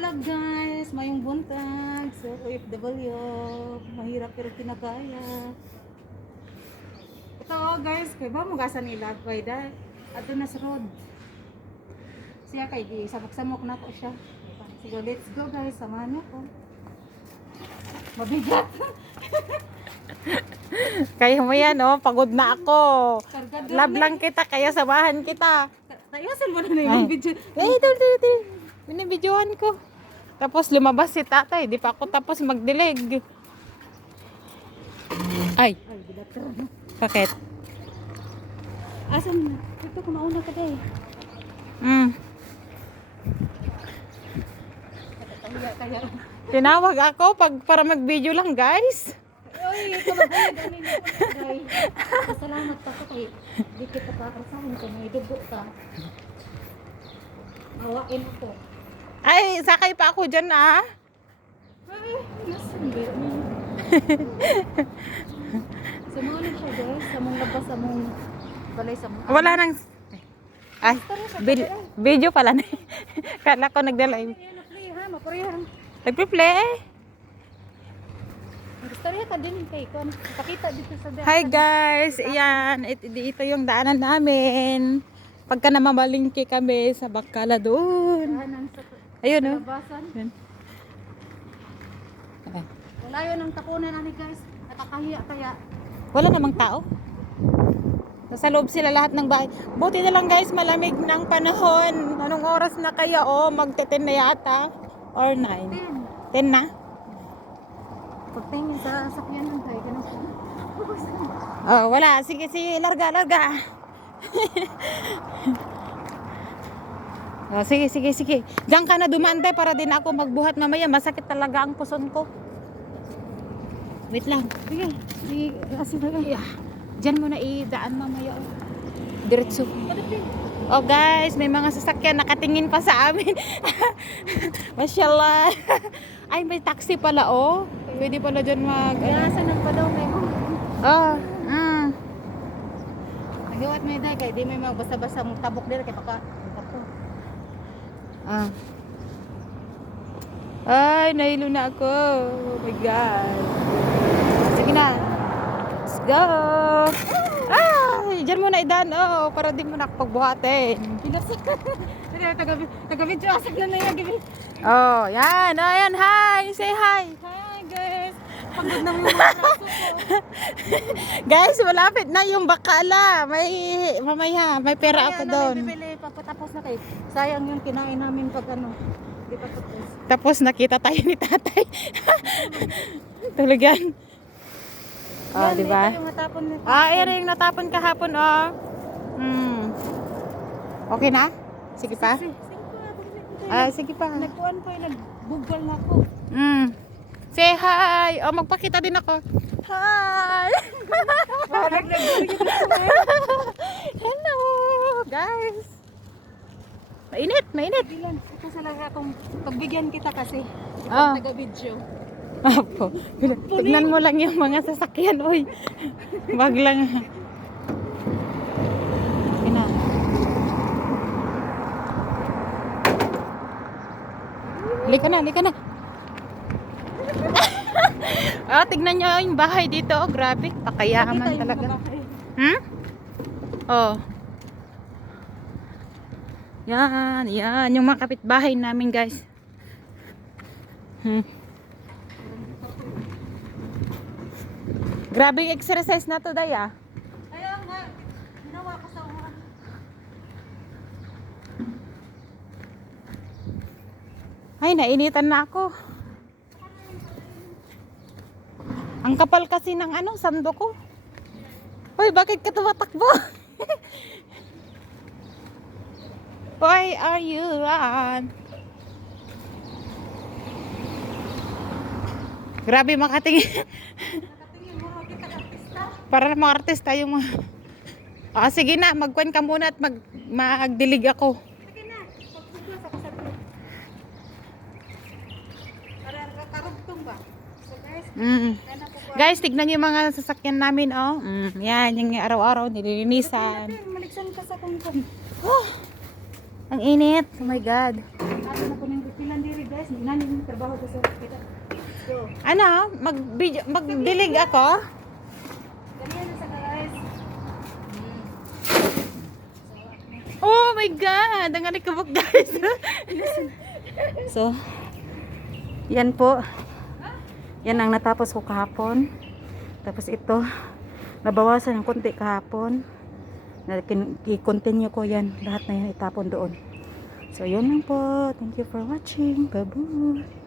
Hello guys, mayong buntag. So, OFW, mahirap pero kinakaya. Ito oh, guys, kaya ba magasan nila kay dai. Ato na sa road. Siya kay di samok-samok na ko siya. Sige, let's go guys, samahan niyo ko. Mabigat. Kaya mo yan, oh. Pagod na ako. Love lang kita, kaya samahan kita. Tayasin mo na na yung Ay. video. Eh, ito, ito, ito. Binibidyohan ko. Tapos lumabas si tatay. Di pa ako tapos magdilig. Ay, bakit? Asan? Ito, kumauna ka day. Mm. Kaya, kaya. Tinawag ako pag para mag-video lang, guys. Day. Salamat pa ko kay di kita pakrasahin ko may dugo ka. Hawain ako. Ay, sakay pa ako dyan, ah. Ay, nasan ba? Sa mga ano siya guys, sa mong labas, sa mong balay sa mong... Wala nang... Ay, bil- video pala na. Kala ko maparehan. Nagpe-play. Gusto ka din kay kon. Pakita dito sa daan. Hi guys, ayan, ito, ito yung daanan namin. Pagka namamalingki kami sa Bacala doon. Dahanan sa Ayun oh. labasan. Yan. Ah, Wala yun ang tapunan namin guys. Nakakahiya kaya. Wala namang tao. Nasa loob sila lahat ng bahay. Buti na lang guys, malamig ng panahon. Anong oras na kaya? Oh, magte-10 na yata. Or 9. Ten. 10 na? Pagtingin sa sakyan ng tayo, ganun po. Oh, wala. Sige, sige. Larga, larga. oh, sige, sige, sige. Diyan ka na dumante para din ako magbuhat mamaya. Masakit talaga ang puson ko. Wait lang. Sige, sige, lang. Yeah. Diyan mo na idaan mamaya. oh. Diretso. Oh guys, may mga sasakyan nakatingin pa sa amin. Mashallah. Ay, may taxi pala oh. Pwede pala dyan mag... Kaya sa nang padaw may mo. Oh, mm. Nagiwat may day kay di may magbasa-basa mong tabok dito kay baka. Ito. Ah. Ay, nahilo na ako. Oh my God. Sige na. Let's go. Ay, dyan mo na idan. Oh, para di mo nakapagbuhatin. Pinasa. Sige, taga taga video asag na na yung. Oh, yan. Oh, Pagod na yung mga ko. Guys, malapit na yung bakala. May, mamaya, may pera ako doon. bibili papatapos na kay. Sayang yung kinain namin pag ano. Di pa tapos. Tapos nakita tayo ni tatay. Tulog yan. Oh, Yan, di ba? Ito yung. Ah, ere yung natapon kahapon, oh. Hmm. Okay na? Sige pa? Sige, sige pa, bumili ko tayo. Ah, sige pa. Nagkuhan pa yung nagbugal na ako. Hmm. Say hi. Oh, magpakita din ako. Hi. Hello, guys. Mainit, mainit. Bilan, ito talaga akong pagbigyan kita kasi. Ah. Ikaw taga-video. Apo. Tignan mo lang yung mga sasakyan, oy. Wag lang. Okay na. Lika na, lika na. Ah, tignan nyo yung bahay dito. Oh, grabe. Pakayaman talaga. Hmm? Oh. Yan, yan. Yung mga kapitbahay namin, guys. Hmm. Grabe yung exercise na to, Day, ah. Kaya nga, ginawa ko sa uwan. Ay, nainitan na ako. Ang kapal kasi ng ano, sando ko. Hoy, bakit ka tumatakbo? Why are you run? Grabe makatingin. Nakatingin mo, kita artista. Para mga artista yung mga... Ah, sige na, magkwan ka muna at mag, magdilig ako. Sige na, pagpuglas ako sa Para karugtong ba? So guys, Mm. Guys, tignan niyo yung mga sasakyan namin, oh. Mm, yan, yung araw-araw nililinisan. Maliksan ka sa kung kung. Oh, ang init. Oh my God. Ano? Mag magdilig ako? Ganyan na sa guys. Oh my god! Ang alikabok guys. so, yan po. Yan ang natapos ko kahapon. Tapos ito, nabawasan yung konti kahapon. I-continue ko yan. Lahat na yan itapon doon. So, yun lang po. Thank you for watching. Bye-bye.